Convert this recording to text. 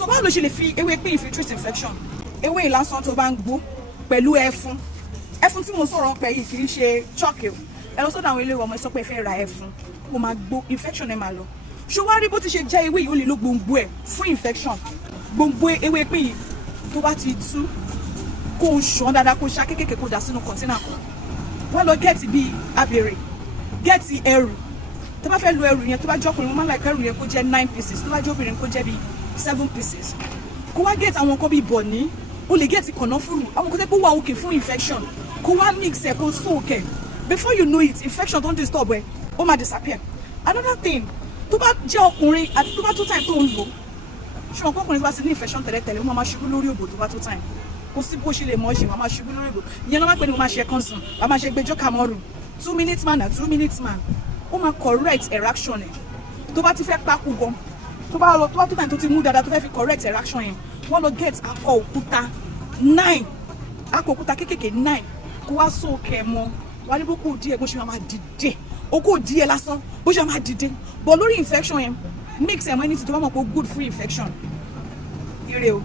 so báwo ló ṣe lè fi ewé pín infiltrate infection? Ewé ìlàsàn tó bá ń gbó pẹ̀lú ẹfun tí mo sọ̀rọ̀ pé yìí kì í ṣe chalk ẹ lọ sọ́dọ̀ àwọn ilé ọmọ ẹ sọ pé ẹ fẹ́ ra ẹfun kó máa gbó infection ẹ máa lọ. Ṣó wá rí bó ti ṣe jẹ́ ewé yìí ó lè lo gbòǹgbò ẹ̀ fún infection. Gbòǹgbò ewé pín yìí tó bá ti tú kó o ṣàn dáadáa kó o ṣá kékèké kó o dà sínú kọ̀ńténà kan. Wọ́n lọ gẹ́ẹ̀tì bíi abèrè gẹ́ẹ̀tì ẹrù tó bá fẹ́ lo ẹrù yẹn tó bá jẹ́ ọkùnrin wọ́n máa ń like ẹrù yẹn kó jẹ́ 9 pieces tó bá jẹ́ obìnrin kó jẹ́ bíi 7 pieces. Kó wá gẹ́ẹ̀tì àwọn nǹkan bíi bọ̀ní o lè gẹ́ẹ̀tì kànáfùrù àwọn nǹkan tó wà òkè fún infection kó wá mix ẹ̀ kó soak ẹ̀ before you know it infection don disturb ẹ̀ ó máa disappear. Another thing tó bá jẹ́ ọkùnrin àti tó bá tó time tó ń lò ṣùgbọ́n ọkùnrin tó bá ti ní infection tẹ́lẹ̀tẹ́lẹ̀ ó máa ṣubú lórí òbò tó bá tó time kò sí bó ṣe lè mọ̀ ṣe wọ́n máa ṣubú lórí òbò ìyẹn ló máa pè ní wọ́n máa ṣe consum wọ́n máa ṣe gbẹjọ́ kàmọ́rù 2 minutes man na 2 minutes man ó máa correct erection ẹ̀ tó bá ti fẹ́ pákó gan tó bá tó time tó ti mú dáadáa tó fẹ́ fi correct erection yẹn wọ́n lọ get akọ òkúta 9 akọ òkúta kékèké 9 kó wá sókè mọ́ wá ní bókó díẹ̀ bó ṣe máa dìde okó díẹ̀ lásán bó ṣe máa dìde but lórí infection yẹn mix ẹ̀ mọ́ anything tó bá mọ̀ pé good for infection ire o.